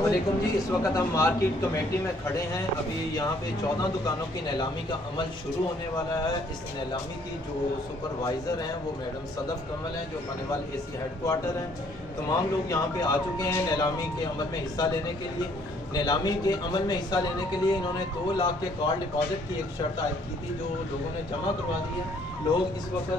अस्सलाम वालेकुम जी। इस वक्त हम मार्केट कमेटी में खड़े हैं। अभी यहाँ पे 14 दुकानों की नीलामी का अमल शुरू होने वाला है। इस नीलामी की जो सुपरवाइज़र हैं वो मैडम सदफ़ कमल हैं, जो खानेवाल AC हेडक्वार्टर हैं। तमाम लोग यहाँ पे आ चुके हैं नीलामी के अमल में हिस्सा लेने के लिए। नीलामी के अमल में हिस्सा लेने के लिए इन्होंने 2 लाख के कॉल डिपॉजिट की एक शर्त आयद की थी, जो लोगों ने जमा करवा दी है। लोग इस वक्त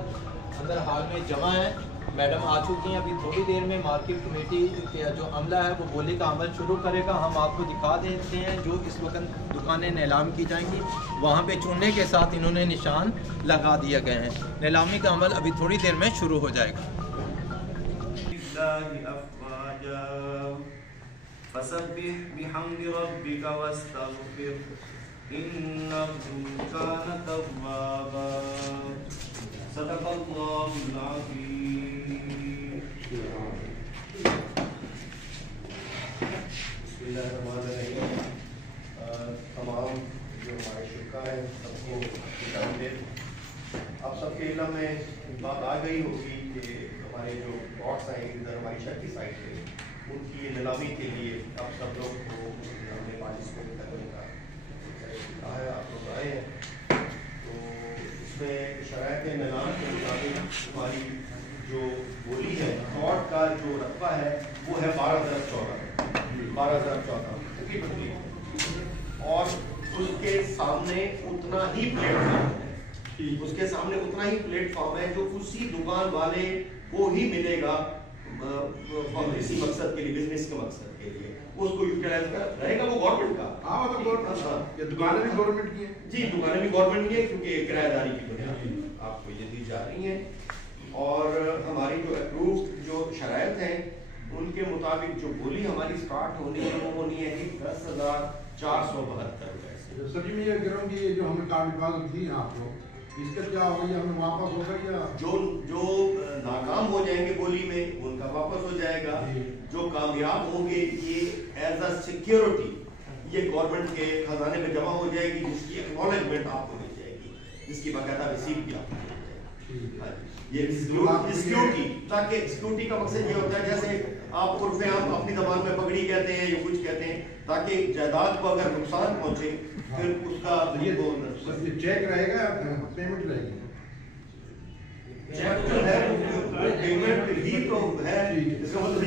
अंदर हाल में जमा हैं। मैडम आ चुकी हैं। अभी थोड़ी देर में मार्केट कमेटी के जो अमला है वो बोली का अमल शुरू करेगा। हम आपको दिखा देते हैं जो इस वक्त दुकानें नीलाम की जाएंगी, वहाँ पे चूने के साथ इन्होंने निशान लगा दिए गए हैं। नीलामी का अमल अभी थोड़ी देर में शुरू हो जाएगा। तमाम जो हमारे शुक्र हैं सबको आप सबके इल्म में बात आ गई होगी कि हमारे जो बॉट्स हैं इधर हमारी शहर की साइड पे उनकी नीलामी के लिए अब सब लोग को हमने पार्टिसिपेट करने का कहा है। आप लोग आए हैं तो इसमें शरायत नीलाम के मुताबिक हमारी जो बोली है कॉर्ड का जो रकबा है वो है 12,014 और उसके सामने उतना ही प्लेटफॉर्म है, उसके सामने उतना ही प्लेटफॉर्म है जो उसी दुकान वाले को ही मिलेगा इसी मकसद के लिए, बिजनेस के मकसद के लिए उसको यूटिलाइज कर रहेगा वो गवर्नमेंट का। दुकानें भी गवर्नमेंट की हैं जी, दुकानें भी गवर्नमेंट की है क्योंकि किराएदारी की बुनियाद आपको ये दी जा रही है। और हमारी जो अप्रूव्ड जो शरायत हैं उनके मुताबिक जो बोली हमारी स्टार्ट होनी है वो होनी है कि 10,472 रुपए से। सर जी मैं ये कह रहा हूँ कि ये जो हमें कार्ड डिपॉजिट दी है आप लोग, इसका क्या होगा, ये हमें वापस होगा या जो नाकाम हो जाएंगे बोली में उनका वापस हो जाएगा, जो कामयाब होंगे ये एज अ सिक्योरिटी ये गवर्नमेंट के खजाने में जमा हो जाएगी, जिसकी एक्नॉलेजमेंट आपको मिल जाएगी, जिसकी बाकायदा रिसीप्ट भी आपको मिल जाएगी। ये सिक्योरिटी, ताकि सिक्योरिटी का मकसद ये होता है जैसे आप उर्फे आप अपनी जबान में पगड़ी कहते हैं या कुछ कहते हैं, ताकि जायदाद को अगर नुकसान पहुंचे फिर उसका ये चेक रहेगा पेमेंट रहेगी। चेक जो है पेमेंट ही तो है, इसका मतलब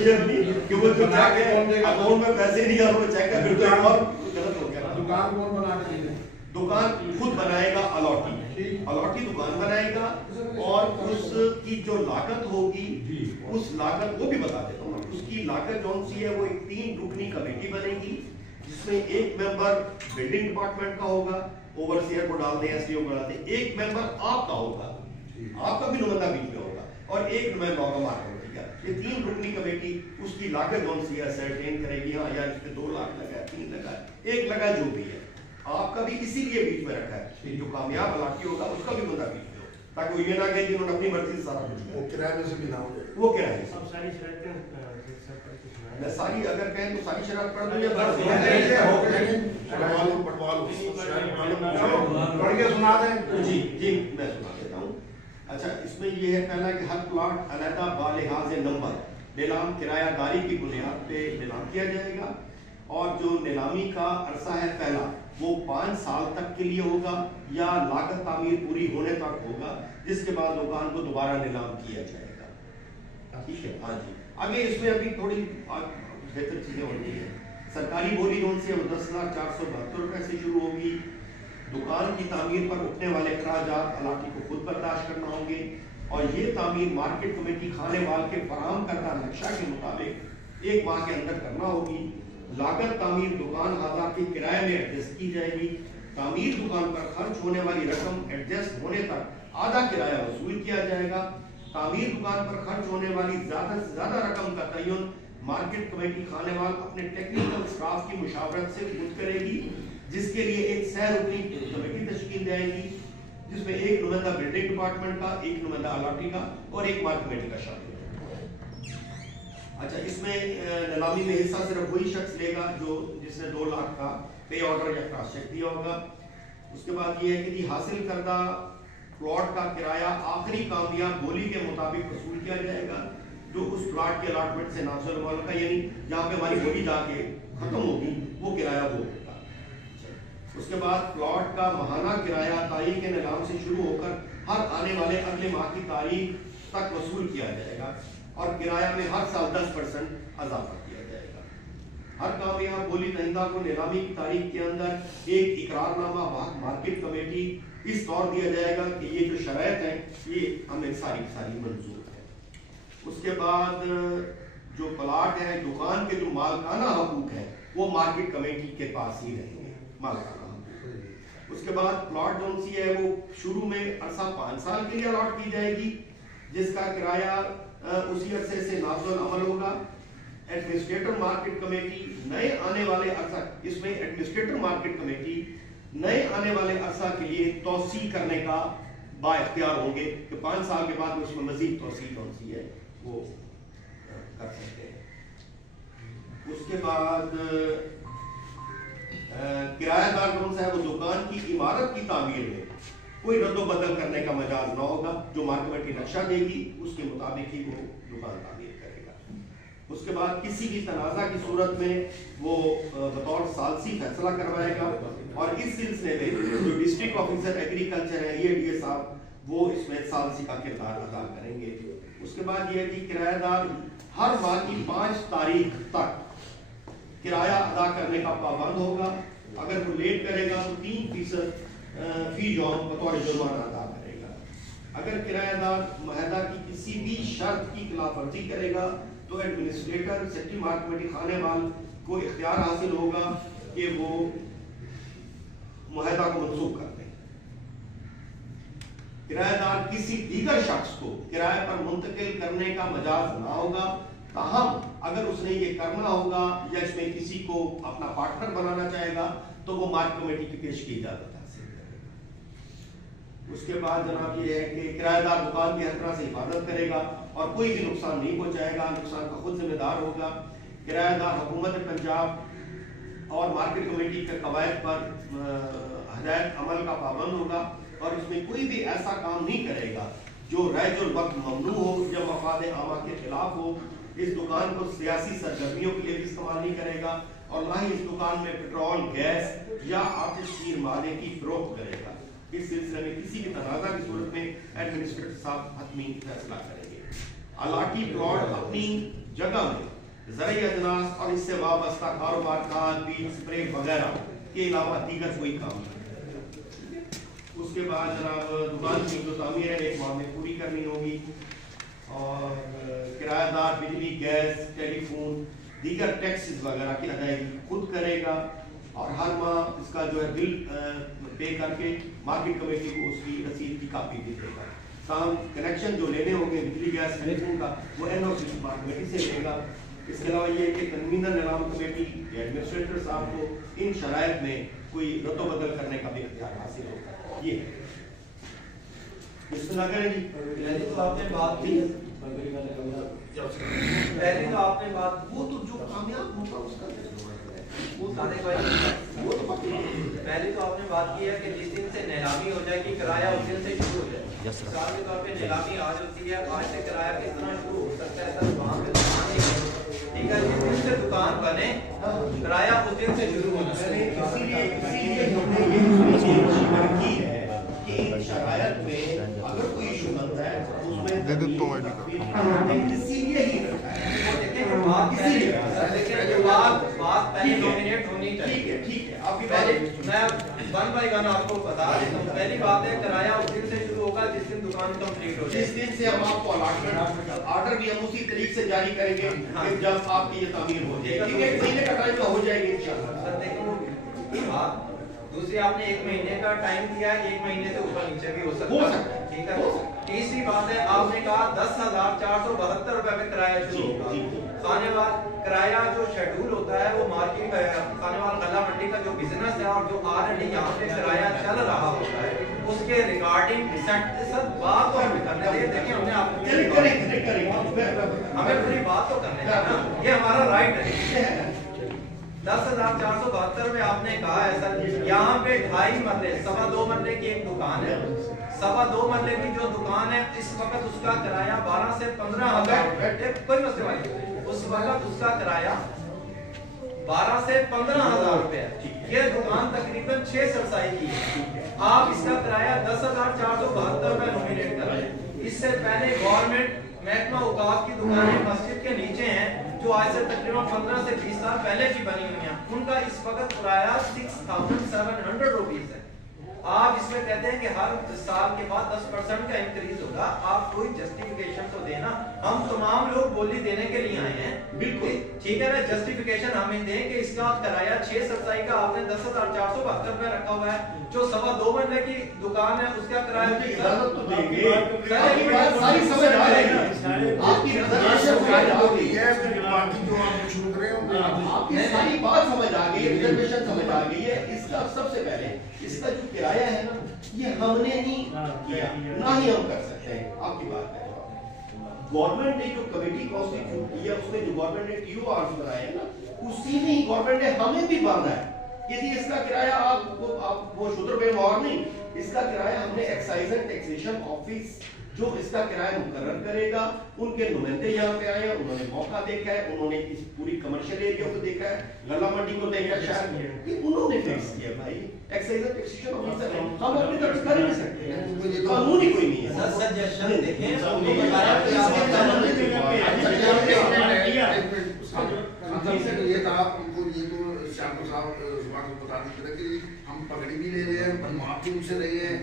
ये नहीं कि वो जो चेक है अकाउंट में पैसे नहीं आ रहे चेक का, फिर तो और गलत हो गया। दुकान कौन बना के देगा? दुकान खुद बनाएगा, अलॉटी दुकान बनाएगा और उसकी जो लागत होगी उस लागत वो भी बता देता हूँ। उसकी लागत कौन सी है, वो एक 3 रुकनी कमेटी बनेगी जिसमें एक मेंबर बिल्डिंग डिपार्टमेंट का होगा, ओवरसीयर को डाल दें, SDO को डाल दें, एक मेंबर आपका होगा, आपका भी नुमाइंदा बीच में होगा और एक नुमाइंदा होगा मार्केट का। ये 3 रुकनी कमेटी उसकी लागत कौन सी है सर्टेन करेगी। हाँ यार इसमें 2 लाख लगा है, 3 लगा है, 1 लगा, जो भी है आपका भी इसीलिए बीच में रखा है, जो कामयाब अलाटी होगा उसका भी बंदा बीच में हो, ताकि वो ये ना कहे जिन्होंने अपनी मर्जी से सारा कुछ वो किराए में से भी ना हो जाए, वो किराए से सारी शरारतें सारी अगर कहें तो सारी शरारत पढ़ दो या पढ़ के सुना दें। जी जी मैं सुना देता हूँ। अच्छा, इसमें ये है पहला कि हर प्लाट अलहदा बालिहाज नंबर नीलाम किरायादारी की बुनियाद पे नीलाम किया जाएगा और जो नीलामी का अरसा है पहला वो 5 साल तक के लिए होगा या लागत तामीर पूरी होने तक होगा, जिसके बाद दुकान को दोबारा नीलाम किया जाएगा। ठीक है, हाँ जी। आगे इसमें अभी थोड़ी बेहतर चीजें होती है। सरकारी बोली कौन सी है, 10,472 रुपए से शुरू होगी। दुकान की तामीर पर उठने वाले अखराजात अलाटी को खुद बर्दाश्त करना होंगे और ये तामीर मार्केट कमेटी खानेवाल के फराहम करदा नक्शा के मुताबिक 1 माह के अंदर करना होगी। लागत तामीर दुकान आधा के किराए में एडजस्ट की जाएगी। तामीर दुकान पर खर्च होने वाली रकम एडजस्ट होने तक आधा किराया वसूल किया जाएगा। तामीर दुकान पर खर्च होने वाली ज्यादा से ज्यादा रकम का तयन मार्केट कमेटी खानेवाल अपने टेक्निकल स्टाफ की मुशावरत से खुद करेगी, जिसके लिए एक सह रुकनी कमेटी तश्कील जाएगी, जिसमें एक नुमाइंदा बिल्डिंग डिपार्टमेंट का, एक नुमाइंदा अलाटी का और एक मार्केट कमेटी का शामिल है। अच्छा, इसमें नीलामी में हिस्सा सिर्फ वही शख्स लेगा जो जिसने 2 लाख का पे ऑर्डर या क्रॉस चेक दिया होगा। उसके बाद ये है कि हासिल करदा प्लॉट का किराया आखिरी कामयाब बोली के मुताबिक वसूल किया जाएगा। जो उस प्लॉट के अलॉटमेंट से नाज़िल होने वाला, यानी जहाँ पे हमारी बोली जाके खत्म होगी वो किराया वो होगा। उसके बाद प्लॉट का माहाना किराया तारीख के नीलाम से शुरू होकर हर आने वाले अगले माह की तारीख तक वसूल किया जाएगा और किराया में हर साल 10% इजाफा किया जाएगा। हर कामयाब बोली दहिंदा को नीलामी की तारीख के अंदर एक इकरारनामा मार्केट कमेटी इस तौर दिया जाएगा कि ये जो शराइत है ये हमें सारी मंजूर है। उसके बाद जो प्लाट है, दुकान के जो मालकाना हकूक है वो मार्केट कमेटी के पास ही रहेंगे, मालकाना हकूक। उसके बाद प्लॉट जो सी है वो शुरू में अरसा 5 साल के लिए अलॉट की जाएगी, जिसका किराया उसी अरसे से नाज़िल अमल होगा। एडमिनिस्ट्रेटर मार्केट कमेटी नए आने वाले अरसा, इसमें एडमिनिस्ट्रेटर मार्केट कमेटी नए आने वाले अरसा के लिए तौसी करने का बाइख्तियार होंगे कि 5 साल के बाद उसमें मजीद तौसी कौन सी है वो कर सकते हैं। उसके बाद किराएदार कौन सा है वो दुकान की इमारत की तामीर में कोई रद्दो बदल करने का मजाज ना होगा, जो मार्केट कमेटी नक्शा देगी उसके मुताबिक ही वो दुकान तामीर करेगा। उसके बाद किसी भी तनाज़ा की सूरत में वो बतौर सालसी फैसला करवाएगा और इस सिलसिले में जो डिस्ट्रिक्ट ऑफिसर एग्रीकल्चर है EADA साहब वो इसमें सालसी का किरदार अदा करेंगे। उसके बाद ये है कि किराएदार हर माह की 5 तारीख तक किराया अदा करने का पाबंद होगा। अगर वो लेट करेगा तो 3% फी जौन बतौर जुर्माना अदा करेगा। अगर किराएदार मुआहदा की किसी भी शर्त की खिलाफवर्जी करेगा तो administrator secretary market committee Khanewal को इख्तियार हासिल होगा कि वो मुआहदा को मंसूख कर दें। किराएदार किसी दीगर शख्स को किराए पर मुंतकिल करने का मजाज ना होगा, ताहम अगर उसने ये करना होगा या इसमें किसी को अपना पार्टनर बनाना चाहेगा तो वो मार्केट कमेटी की पेश की इजाजत हासिल करेगा। उसके बाद जनाब ये है कि किराएदार दुकान की हर तरह से हिफाजत करेगा और कोई भी नुकसान नहीं पहुंचाएगा, नुकसान का खुद जिम्मेदार होगा। किराएदार हुकूमत पंजाब और मार्केट कमेटी के कवायद पर हदायत अमल का पाबंद होगा और इसमें कोई भी ऐसा काम नहीं करेगा जो रैजुल वक्त ममनू हो या मफाद आमा के खिलाफ हो। इस दुकान को सियासी सरगर्मियों के लिए भी इस्तेमाल नहीं करेगा और ना ही इस दुकान में पेट्रोल, गैस या आतिशगीर मादे की फरोख्त करेगा। इस सिलसिले में किसी भी तनाज़ा की सूरत में एडमिनिस्ट्रेटर साहब हतमी फैसला करेंगे। अलाटी प्लॉट अपनी जगह में ज़राई अजनास और इससे वाबस्ता कारोबार, खाद, बीज, स्प्रे वगैरह के अलावा दीगर कोई काम नहीं। उसके बाद जनाब दुकान की जो तामीर है 1 माह में पूरी करनी होगी और किराएदार बिजली, गैस, टेलीफोन, दीगर टैक्सेस वगैरह की अदायगी खुद करेगा और हर माह इसका जो है बिल पे करके मार्केट कमेटी को उसकी रसीद की कापी दे देगा। काम कनेक्शन जो लेने होंगे बिजली, गैस, टेलीफोन का वो NOC मार्केट कमेटी से लेगा। इसके अलावा ये कि कन्वीनर नीलाम कमेटी एडमिनिस्ट्रेटर साहब को इन शराइत में कोई रद्दो बदल करने का भी इख्तियार हासिल होगा। ये इसमें करें जी। पहले तो आपने बात की, पहले तो आपने बात वो तो जो कामयाब होगा उसका वो सारे वो तो पहले तो आपने बात की है कि जिस दिन से नीलामी हो जाएगी किराया उस दिन से शुरू हो जाएगा। मिसाल के तौर पे नीलामी आज होती है, आज से किराया किस तरह शुरू हो सकता है सर? वहाँ पे दुकान नहीं है, ठीक है, जिस दिन से दुकान बने किराया उस दिन से शुरू होना चाहिए। इसीलिए हमने ये जिक्र की है कि इन शरायत में अगर कोई इशू बनता है उसमें दे देता हूं, इसीलिए ही रखा है। देखिए बात पहले नॉमिनेट होनी चाहिए। ठीक है आपकी पहले मैं 1 बाय 1 आपको बता देता हूँ। पहली बात है किराया उस दिन से शुरू होगा जिस दिन दुकान कंप्लीट हो जाए। जिस दिन से हम आपको अलॉटमेंट ऑर्डर भी हम उसी तरीके से जारी करेंगे कि जब आपकी ये तामीर हो जाएगी। ठीक है, 1 महीने का टाइम हो जाएगी इंशाल्लाह। सर देखो आप दूसरी आपने 1 महीने का टाइम दिया, 1 महीने से ऊपर नीचे भी हो सकता है, ठीक है। तीसरी बात है आपने कहा 10,472 रुपए में किराया शुरू होगा। खानेवाल किराया जो शेड्यूल होता है वो मार्केट खानेवाल गल्ला मंडी का जो बिजनेस है और जो ऑलरेडी यहाँ पे किराया चल रहा होता है उसके रिगार्डिंग सर बात तो हमें करने दें। देखिए हमने आपको हमें पूरी बात तो करने दें ना, ये हमारा राइट है। 10,472 में आपने कहा है सर, यहाँ पे 2.5 मरले 2.25 मरले की एक दुकान है, 2.25 मरले की जो दुकान है इस वक्त उसका किराया 12 से 15,000, कोई मसले वाली, उस वक्त उसका किराया 12 से 15,000 रुपए है। ये दुकान तकरीबन 6 सरसाई की है। आप इसका किराया 10,472 रुपए नॉमिनेट कर रहे हैं। इससे पहले गवर्नमेंट महकमा औकाफ की दुकानें मस्जिद के नीचे हैं जो आज से तकरीबन 15 से 20 साल पहले की बनी हुई हैं, उनका इस वक्त किराया 6,700 रुपीज है। आप इसमें कहते हैं कि हर साल के बाद 10% का इंक्रीज होगा, आप कोई जस्टिफिकेशन तो देना। हम तमाम लोग बोली देने के लिए आए हैं, बिल्कुल ठीक है ना, जस्टिफिकेशन हमें दें कि इसका किराया 6 सरसाई का आपने 10,472 रुपए रखा हुआ है, जो 2.25 मरले की दुकान है उसका किराया इजाजत तो देंगे, आपकी बात सारी समझ आ रही है, आपकी रिजर्वेशन समझ आ गई है, बाकी जो आप शुरू कर रहे हो आपकी सारी बात समझ आ गई है, रिजर्वेशन समझ आ गई है। इसका सबसे पहले इसका जो किराया है ना, ये हमने नहीं किया, ना ही हम कर सकते हैं। आपकी बात है, गवर्नमेंट ने जो कमेटी कॉन्स्टिट्यूट की है उसमें जो गवर्नमेंट ने टीओआर बनाए हैं ना, उसी में ही गवर्नमेंट ने हमें भी बांधा है। यदि इसका किराया आप वो शुद्र पे और नहीं, इसका किराया हमने एक्साइज एंड टैक्सेशन ऑफिस जो इसका किराया मुकर्रर करेगा, उनके नुमाइंदे यहाँ पे आए हैं, उन्होंने मौका देखा है, उन्होंने इस पूरी कमर्शियल एरिया को देखा है, गला मंडी को देखा है, शायद ये उन्होंने फिक्स किया। भाई एक्साइज एंड टैक्सेशन ऑफिसर है, हम अपनी तरफ कर ही नहीं सकते, कानून ही कोई नहीं है। सजेशन देखें, ये था उनको, ये तो श्याम साहब जुबान को बता दीजिए कि हम पकड़ी भी ले रहे हैं, माफी उनसे रहे हैं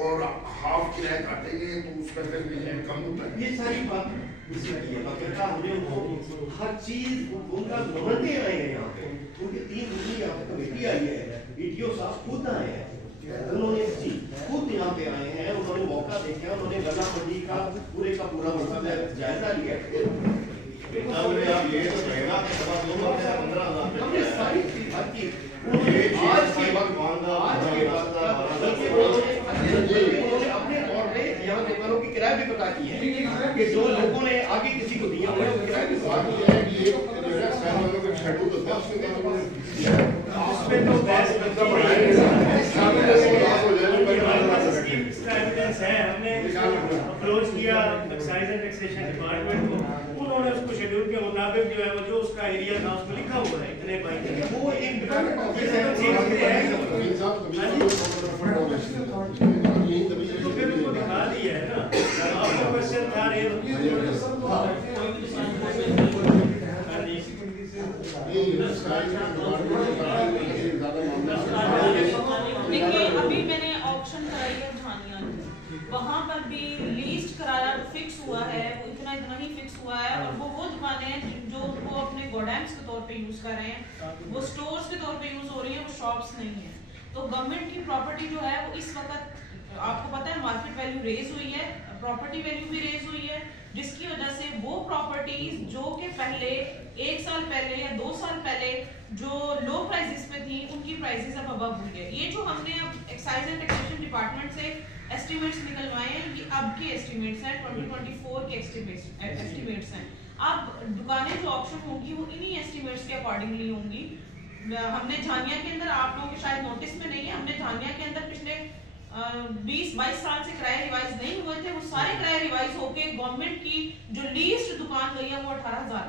और हाफ किराया काटेंगे तो उस पर कम होता है। ये सारी बात हमने उनको हर चीज उनका नुमाइंदे आए हैं यहाँ पे, उनके 3 दिन यहाँ पे कमेटी आई है, ईटीओ साहब खुद आए हैं, उन्होंने खुद यहाँ पे आए हैं, उन्होंने मौका देखा, उन्होंने गला मंडी का पूरे का पूरा मतलब जायजा लिया। ये तो रहेगा कि 15,000 हमने सारी चीज हर की आज के वक्त उन्होंने अपने तौर पे यहाँ दुकानों की किराए भी पता की है कि जो लोगों ने आगे किसी को दिया हुआ है वो किराए भी बात की है कि ये जो है सारे वालों का शेड्यूल होता है उसमें तो बहस है। हमने अप्रोच किया एक्साइज एंड टैक्सेशन डिपार्टमेंट को, उन्होंने उसको शेड्यूल के मुताबिक जो है वो जो उसका एरिया था उसमें लिखा हुआ है इतने बाई, वो एक डिपार्टमेंट ऑफिस है तो फिर उनको दिखा दिया है ना। आपका क्वेश्चन था देखिए, अभी मैंने ऑक्शन कराई है झानिया, वहाँ पर भी लीस्ट किराया फिक्स हुआ है, वो इतना ही फिक्स हुआ है, और वो दुकानें हैं जो वो अपने गोडाम्स के तौर पे यूज कर रहे हैं, वो स्टोर्स के तौर पे यूज हो रही है, वो शॉप्स नहीं है। तो गवर्नमेंट की प्रॉपर्टी जो है वो इस वक्त आपको पता है मार्केट वैल्यू रेज हुई है, प्रॉपर्टी वैल्यू भी रेज हुई है, जिसकी वजह से वो प्रॉपर्टीज जो कि पहले 1 साल पहले या 2 साल पहले जो लो प्राइसेस पे थी उनकी प्राइसेस अब अबव हुई है। ये जो हमने अब एक्साइज एंड टैक्सेशन डिपार्टमेंट से एस्टिमेट्स निकलवाए हैं, ये अब के एस्टिमेट्स हैं, 2024 के एस्टिमेट्स हैं। अब दुकानें जो ऑप्शन होंगी वो इन्हीं एस्टिमेट्स के अकॉर्डिंगली होंगी। हमने झानिया के अंदर, आप लोगों के शायद नोटिस में नहीं है, हमने झानिया के अंदर पिछले 20-22 साल से किराए रिवाइज नहीं हुए थे, वो सारे किराए रिवाइज होके गवर्नमेंट की जो लीस्ट दुकान गई है वो 18,000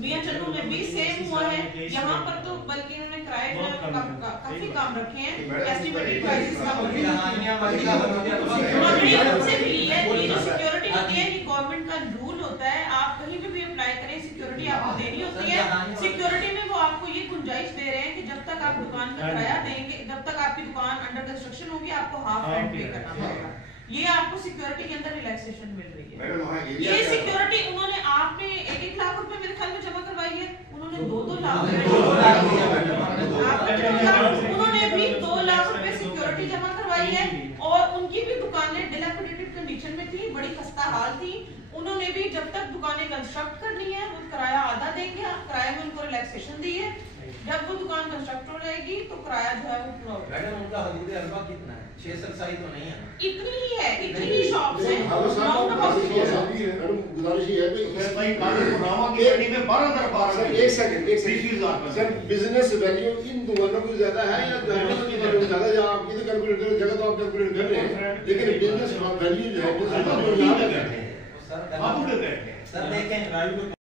मियां चन्नू में भी सेम हुआ है। यहाँ पर तो बल्कि उन्होंने किराए काफी कम रखे हैं, एस्टिमेटेड प्राइसेस कम रखे हैं। ये जो सिक्योरिटी होती है, ये गवर्नमेंट का रूल होता है, आप कहीं पे भी अप्लाई करें सिक्योरिटी आपको देनी होती है। सिक्योरिटी में वो आपको ये गुंजाइश दे रहे हैं कि जब तक आप दुकान का किराया देंगे, जब तक आपकी दुकान अंडर कंस्ट्रक्शन होगी, आपको हाफ रेंट पे करना पड़ेगा। ये आपको सिक्योरिटी के अंदर रिलैक्सेशन मिल रही है। ये सिक्योरिटी उन्होंने आपने 1-1 लाख रुपए मेरे ख्याल में जमा करवाई है, उन्होंने 2-2 लाख, उन्होंने भी 2 लाख रुपए सिक्योरिटी जमा करवाई है, और उनकी भी दुकानें डिलैपिडेटेड कंडीशन में थी, बड़ी खस्ता हाल थी। उन्होंने भी जब तक दुकानें कंस्ट्रक्ट करनी है वो किराया आधा देंगे, किराए में उनको रिलैक्सेशन दी है। जब वो दुकान कंस्ट्रक्ट हो जाएगी तो किराया जो है वो पूरा होगा। मैडम उनका हदूद अरबा कितना है? 6 सरसाई तो नहीं है ना? इतनी ही है, इतनी ही शॉप्स हैं। Hello sir, Round about madam गुजारिश ये है कि भाई कानून मुनावा की मंडी में 12,000 सर एक second sir business value in दुकानों की ज्यादा है या दुकानों की ज्यादा? या आप किसी कैलकुलेट कर जगह तो आप कैलकुलेट कर रहे हैं, लेकिन बिजनेस वैल्यू जो है सर आप देखें